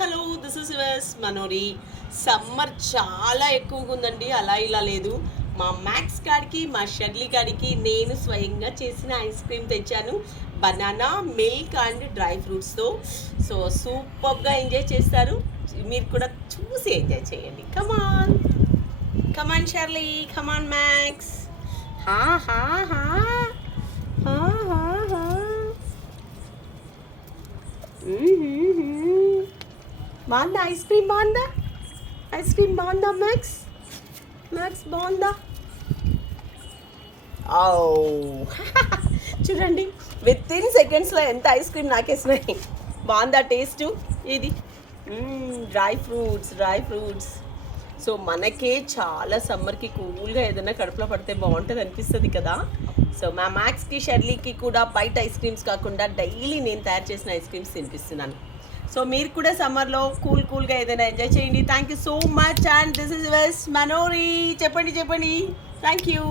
Hello. This is yours Manori. Summer చాలా ఎక్కువగా ఉందండి. అలా ఇలా లేదు. మా మ్యాక్స్ కాడికి మా షర్లీ కాడికి నేను స్వయంగా చేసిన ఐస్ క్రీమ్ తెచ్చాను. బనానా మిల్క్ అండ్ డ్రై ఫ్రూట్స్తో సో సూపర్గా ఎంజాయ్ చేస్తారు. మీరు కూడా చూసి ఎంజాయ్ చేయండి. Come on come on Shirley come on Max హా హా హా హా హా హా బాగుందా ఐస్ క్రీమ్ బాగుందా ఐస్ క్రీమ్ బాగుందా మ్యాక్స్ మ్యాక్స్ బాగుందా ఓ చూడండి విత్ ఇన్ సెకండ్స్లో ఎంత ఐస్ క్రీమ్ నాకేసినాయి. బాగుందా టేస్ట్ ఇది. Dry fruits dry fruits so మనకే చాలా సమ్మర్కి కూల్గా ఏదైనా కడుపులో పడితే బాగుంటుంది అనిపిస్తుంది కదా. సో మా మ్యాక్స్కి షర్లీకి కూడా బయట ఐస్ క్రీమ్స్ కాకుండా డైలీ నేను తయారు చేసిన ఐస్ క్రీమ్స్ తినిపిస్తున్నాను. సో మీరు కూడా సమ్మర్లో కూల్ కూల్గా ఏదైనా ఎంజాయ్ చేయండి. Thank you so much and this is వెస్ Manori చెప్పండి చెప్పండి. Thank you